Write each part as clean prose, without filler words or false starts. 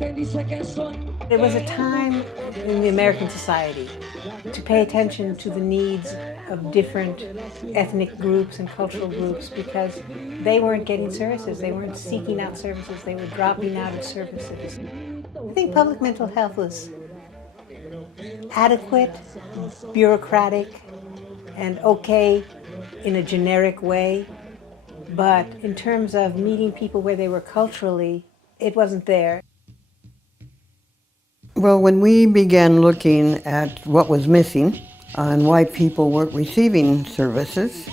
It was a time in the American society to pay attention to the needs of different ethnic groups and cultural groups because they weren't getting services, they weren't seeking out services, they were dropping out of services. I think public mental health was adequate, bureaucratic, and okay in a generic way, but in terms of meeting people where they were culturally, it wasn't there. Well, when we began looking at what was missing and why people weren't receiving services,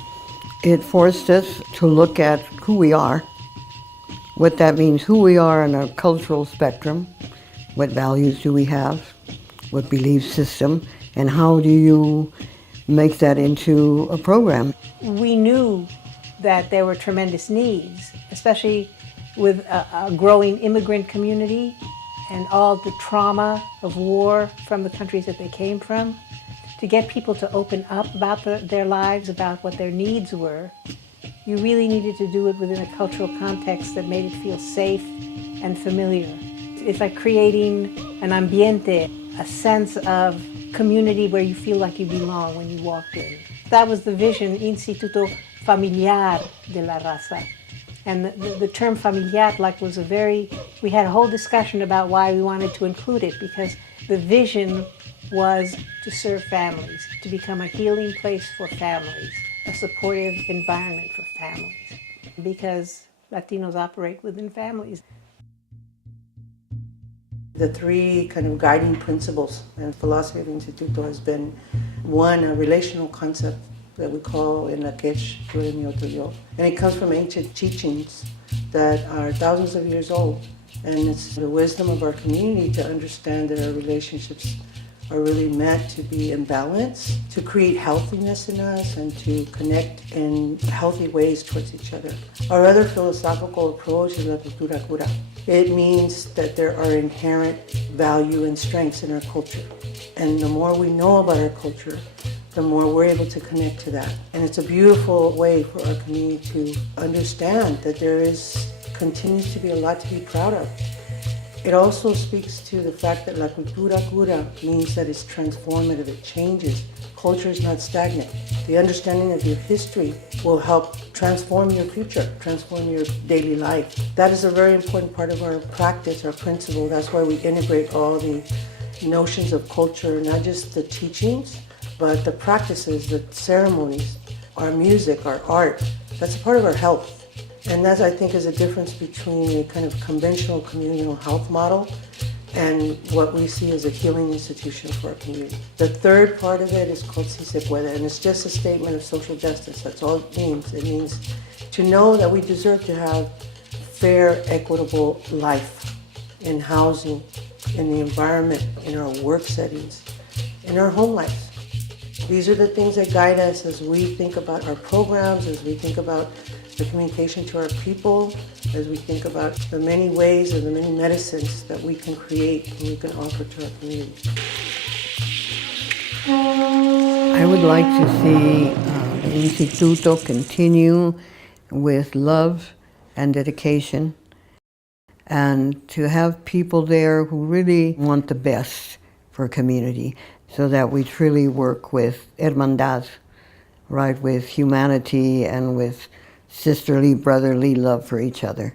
it forced us to look at who we are, what that means, who we are on a cultural spectrum, what values do we have, what belief system, and how do you make that into a program. We knew that there were tremendous needs, especially with a growing immigrant community and all the trauma of war from the countries that they came from. To get people to open up about their lives, about what their needs were, you really needed to do it within a cultural context that made it feel safe and familiar. It's like creating an ambiente, a sense of community where you feel like you belong when you walked in. That was the vision, Instituto Familiar de la Raza. And the term familiar was we had a whole discussion about why we wanted to include it, because the vision was to serve families, to become a healing place for families, a supportive environment for families, because Latinos operate within families. The three kind of guiding principles and philosophy of the Instituto has been, one, a relational concept that we call in Lakesh, Otro. And it comes from ancient teachings that are thousands of years old. And it's the wisdom of our community to understand that our relationships are really meant to be in balance, to create healthiness in us and to connect in healthy ways towards each other. Our other philosophical approach is la cultura cura. It means that there are inherent value and strengths in our culture. And the more we know about our culture, the more we're able to connect to that. And it's a beautiful way for our community to understand that continues to be a lot to be proud of. It also speaks to the fact that la cultura cura means that it's transformative, it changes. Culture is not stagnant. The understanding of your history will help transform your future, transform your daily life. That is a very important part of our practice, our principle. That's why we integrate all the notions of culture, not just the teachings, but the practices, the ceremonies, our music, our art. That's a part of our health. And that, I think, is a difference between a kind of conventional communal health model and what we see as a healing institution for our community. The third part of it is called Si Se Puede, and it's just a statement of social justice. That's all it means. It means to know that we deserve to have fair, equitable life in housing, in the environment, in our work settings, in our home lives. These are the things that guide us as we think about our programs, as we think about the communication to our people, as we think about the many ways and the many medicines that we can create and we can offer to our community. I would like to see the Instituto continue with love and dedication, and to have people there who really want the best for a community, so that we truly work with hermandad, right, with humanity and with sisterly, brotherly love for each other.